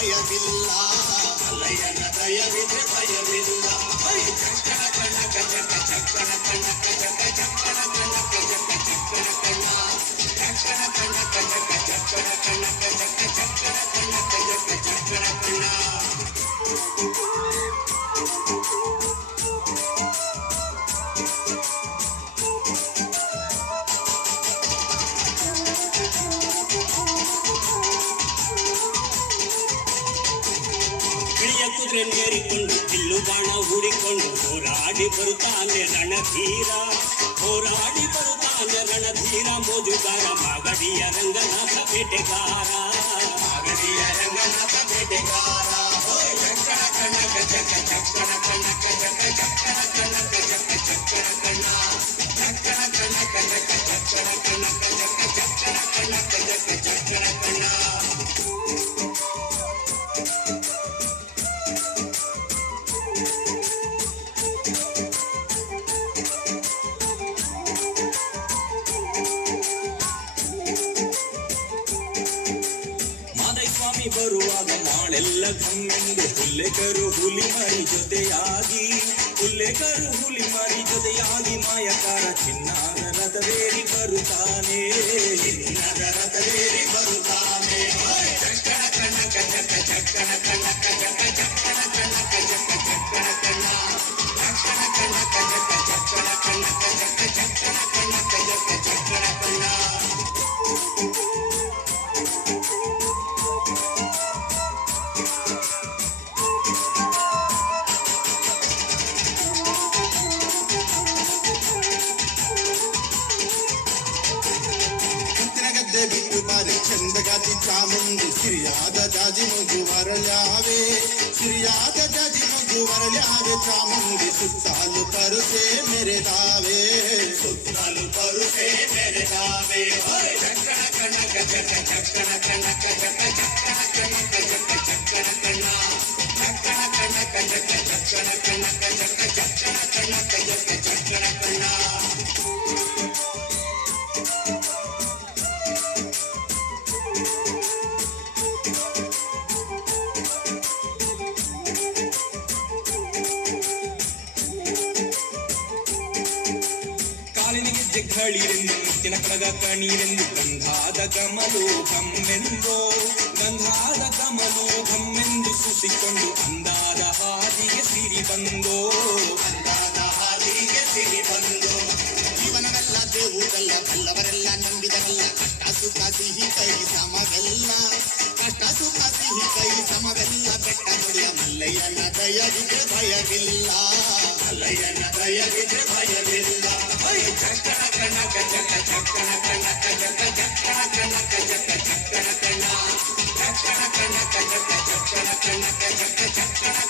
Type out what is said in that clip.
భయమిల్ల అలయన దయవిదే భయమిల్ల. భయ చక్కన కనక చక్క చక్కన కనక చక్క చక్కన కనక చక్క చక్కన కన్న చక్కన కనక చక్క చక్కన కనక చక్క చక్కన కనక చక్క చక్కన కన్న ಕಿಳಿಯ ಕುದುರೆ ನೇರಿಕೊಂಡು ಬಿಲ್ಲು ಬಾಣ ಹೂಡಿಕೊಂಡು ಹೋರಾಡಿ ಬರುತ್ತಾನೆ ರಣಧೀರ ಹೋರಾಡಿ ಬರುತ್ತಾನೆ ರಣಧೀರ ಮೋಜುಗಾರ ಮಾಗಡಿಯ ರಂಗನಾಥ ಬೇಟೆಗಾರ ಮಾಗಡಿಯ ರಂಗನಾಥ ಬೇಟೆಗಾರ ಹೋಯ್ ಚಕ್ಕಣ ಕಣಕ ಚಕ ಚಕ್ಕಣ ಕಣಕ ಬರುವಾಗ ನಾಳೆಲ್ಲ ಕಮ್ಮೆಂದು ಹುಲ್ಲೆಕರು ಹುಲಿ ಮರಿ ಜೊತೆಯಾಗಿ, ಹುಲ್ಲೆಕರು ಹುಲಿ ಮರಿ ಜೊತೆಯಾಗಿ ಮಾಯಕಾರ ಚಿನ್ನದ ರಥವೇರಿ ಬರುತ್ತಾನೆ, ಚಿನ್ನದ ರಥವೇರಿ ಚಂದಗಾತಿ ಚಾಮುಂಡಿ ಸಿರಿಯಾದ ಜಾಜಿ ಮಗು ವರಳ್ಯಾವೆ ಸಿರಿಯಾದ ಜಾಜಿ ಮಗು ವರಳ್ಯಾವೆ ಚಾಮುಂಡಿ ಸುತ್ತಾಲು ಪರುಸೆ ಮೆರೆದಾವೆ ಸುತ್ತಾಲು ಪರುಸೆ ಮೆರೆದಾವೆ ಹೋಯ್ ಚಕ್ಕಣ ಕಣಕ ಚಕ ಚಕ್ಕಣ ಕಣಕ ಚಕ ಕಾಲಿನಿಗೆ ಜಗ್ಗಳಿರೆಂದು ಮುತ್ತಿನ ಕಳಗ ಕಣೀರೆಂದು ಗಂಧಾದ ಕಮಲು ಕಮ್ಮೆಂದೋ ಗಂಧಾದ ಕಮಲು ಕಮ್ಮೆಂದು ಸುಸಿಕೊಂಡು ಅಂದಾದ ಹಾದಿಗೆ ಸಿರಿ ಬಂದೋ ಅಂದಾದ ಹಾದಿಗೆ ಸಿರಿ ಬಂದು ಜೀವನವೆಲ್ಲ ದೇವುದಲ್ಲ ಬಲ್ಲವರೆಲ್ಲ ನಂಬಿದರಲ್ಲ ಕಷ್ಟ ಸುಖ ಸಿಹಿ ಕೈ ಸಮವೆಲ್ಲ ಕಷ್ಟ ಸುಖ ನುಡಿಯ ಮಲ್ಲಯ್ಯನ ದಯವಿದ್ರೆ ಭಯವಿಲ್ಲ ಮಲ್ಲಯ್ಯನ ದಯವಿದ್ರೆ ಭಯವಿಲ್ಲ ಹೈ ಚಕ್ಕಣ ಕಣಕ ಚಕ ಚಕ್ಕಣ ಕಣಕ ಚಕ ಚಕ್ಕಣ ಕಣಕ ಚಕ ಚಕ್ಕಣ ಕಣ ಚಕ್ಕಣ ಕಣಕ ಚಕ ಚಕ್ಕಣ ಕಣಕ ಚಕ